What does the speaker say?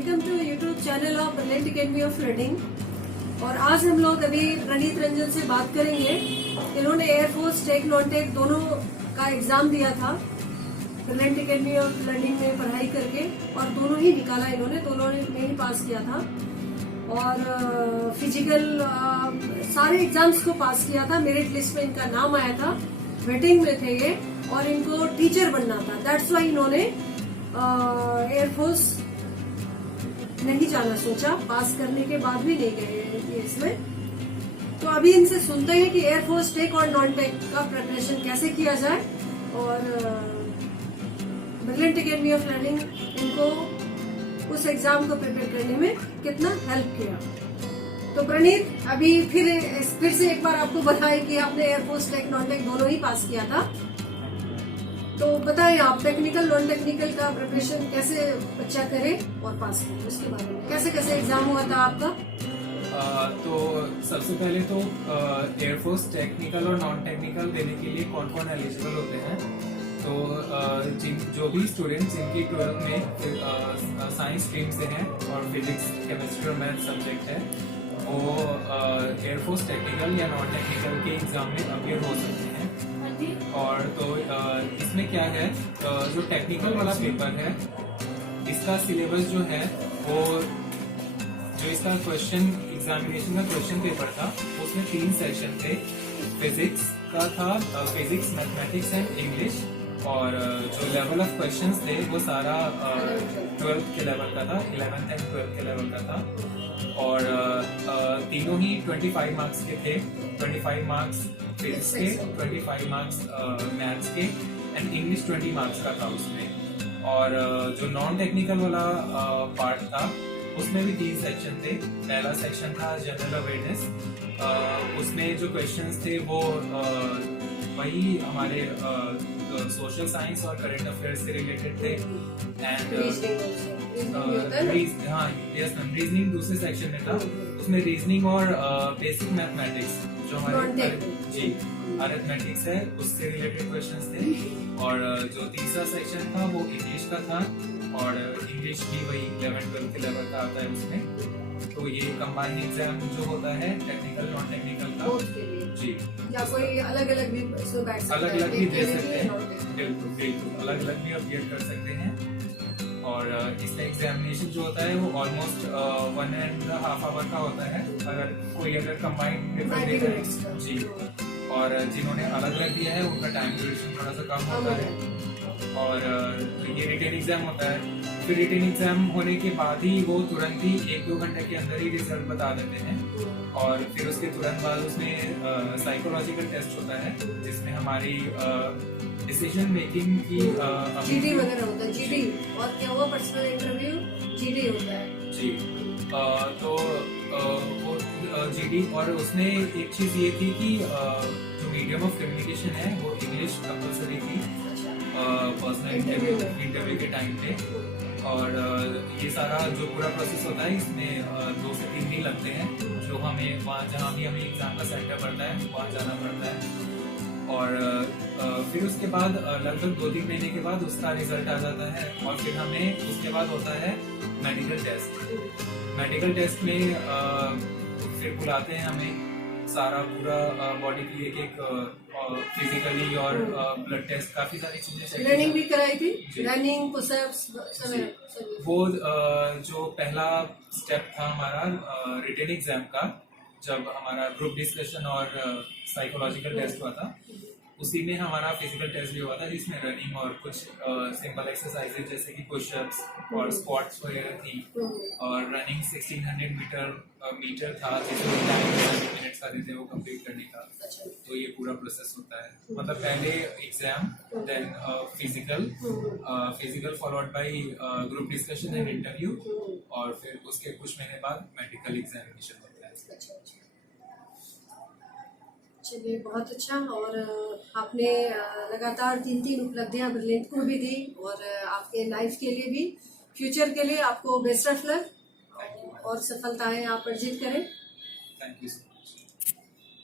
Welcome to YouTube channel of Brilliant Academy of Learning. और आज हम लोग अभी प्रणीत रंजन से बात करेंगे। इन्होंने एयरफोर्स टेक नॉन टेक दोनों का एग्जाम दिया था ब्रिलियंट एकेडमी ऑफ लर्निंग में पढ़ाई करके, और दोनों ही निकाला इन्होंने, दोनों ने ही पास किया था। और फिजिकल सारे एग्जाम्स को पास किया था। मेरिट लिस्ट में इनका नाम आया था, वेटिंग में थे ये, और इनको टीचर बनना था। दैट्स वाई इन्होंने एयरफोर्स नहीं जाना सोचा। पास करने के बाद भी नहीं गए इसमें। तो अभी इनसे सुनते हैं कि एयरफोर्स टेक और नॉन टेक का प्रिपरेशन कैसे किया जाए, और ब्रिलियंट एकेडमी ऑफ लर्निंग इनको उस एग्जाम को प्रिपेयर करने में कितना हेल्प किया। तो प्रणीत, अभी फिर से एक बार आपको बताएं कि आपने एयरफोर्स टेक नॉन टेक दोनों ही पास किया था। तो बताएं आप टेक्निकल नॉन टेक्निकल का प्रिपरेशन कैसे बच्चा करे और पास करे, उसके बारे में कैसे कैसे एग्जाम हुआ था आपका। तो सबसे पहले तो एयरफोर्स टेक्निकल और नॉन टेक्निकल देने के लिए कौन कौन एलिजिबल होते हैं। तो जो भी स्टूडेंट्स जिनकी 12th में साइंस स्ट्रीम से हैं और फिजिक्स केमिस्ट्री और मैथ सब्जेक्ट है, वो एयरफोर्स टेक्निकल या नॉन टेक्निकल के एग्जाम में अपियर हो सकते हैं। और तो इसमें क्या है, जो टेक्निकल वाला पेपर है, इसका सिलेबस जो है वो जो इसका क्वेश्चन एग्जामिनेशन का क्वेश्चन पेपर था, उसमें 3 सेक्शन थे। फिजिक्स का था, फिजिक्स, मैथमेटिक्स एंड इंग्लिश। और जो लेवल ऑफ क्वेश्चंस थे वो सारा 12th के लेवल का था, 11th एंड 12th के लेवल का था। और तीनों ही 25 मार्क्स के थे। 25 मार्क्स फिजिक्स के, 25 मार्क्स मैथ्स के, एंड इंग्लिश 20 मार्क्स का था उसमें। और जो नॉन टेक्निकल वाला पार्ट था, उसमें भी 3 सेक्शन थे। पहला सेक्शन था जनरल अवेयरनेस। उसमें जो क्वेश्चंस थे वो वही हमारे सोशल साइंस और करंट अफेयर्स से रिलेटेड थे। एंड रीजनिंग दूसरे सेक्शन में था। उसमें रीजनिंग और बेसिक मैथमेटिक्स जो हमारे अरिथमेटिक्स है उससे रिलेटेड क्वेश्चंस थे। और जो तीसरा सेक्शन था वो इंग्लिश का था, और इंग्लिश भी वही 11-12 के लेवल का आता है उसमें। तो ये कंबाइंड एग्जाम जो होता है टेक्निकल नॉन टेक्निकल का जी, या कोई अलग अलग भी इसमें बैठ सकता है, अलग अलग भी दे सकते हैं। बिल्कुल बिल्कुल अलग अलग भी अपीयर कर सकते हैं। और इसका एग्जामिनेशन जो होता है वो ऑलमोस्ट 1.5 आवर का होता है, अगर कंबाइंड पेपर देता है जी। और जिन्होंने अलग अलग दिया है उनका टाइम ड्यूरेशन थोड़ा सा कम होता है। और ये रिटेन एग्जाम होता है। फिर रिटेन एग्जाम होने के बाद ही वो तुरंत ही 1-2 घंटे के अंदर ही रिजल्ट बता देते हैं। और फिर उसके तुरंत बाद उसमें साइकोलॉजिकल टेस्ट होता है, जिसमें हमारी डिसीजन मेकिंग की जीडी वगैरह होता है। जीडी और क्या हुआ, पर्सनल इंटरव्यू जीडी होता है जी। तो वो जीडी, और उसमें एक चीज ये थी कि जो मीडियम ऑफ कम्युनिकेशन है वो इंग्लिश कंपलसरी थी पर्सनल इंटरव्यू के टाइम पे। और ये सारा जो पूरा प्रोसेस होता है, इसमें 2 से 3 दिन लगते हैं, जो हमें वहाँ जहाँ भी हमें एग्जाम का सेंटर पड़ता है वहाँ जाना पड़ता है। और फिर उसके बाद लगभग 2-3 महीने के बाद उसका रिजल्ट आ जाता है। और फिर हमें उसके बाद होता है मेडिकल टेस्ट। मेडिकल टेस्ट में फिर बुलाते हैं हमें, सारा पूरा बॉडी की एक फिजिकली और ब्लड टेस्ट, काफी सारी चीजें। रनिंग भी कराई थी, रनिंग पुशअप्स वो जो पहला स्टेप था हमारा रिटेन एग्जाम का, जब हमारा ग्रुप डिस्कशन और साइकोलॉजिकल टेस्ट हुआ था, उसी में हमारा फिजिकल टेस्ट भी हुआ था, जिसमें रनिंग और कुछ सिंपल एक्सरसाइजेज जैसे कि पुशअप्स और स्क्वाट्स वगैरह थी। और रनिंग 1600 मीटर था, जिसमें टाइम 30 मिनट्स का देते वो कंप्लीट करने का। तो ये पूरा प्रोसेस होता है, मतलब पहले exam, then physical followed by group discussion and interview, और फिर उसके कुछ महीने बाद मेडिकल एग्जामिनेशन होता है। चलिए, बहुत अच्छा। और आपने लगातार 3 उपलब्धियां ब्रिलियंट को भी दी, और आपके लाइफ के लिए भी, फ्यूचर के लिए आपको बेस्ट ऑफ लक और सफलताएं आप अर्जित करें। Thank you.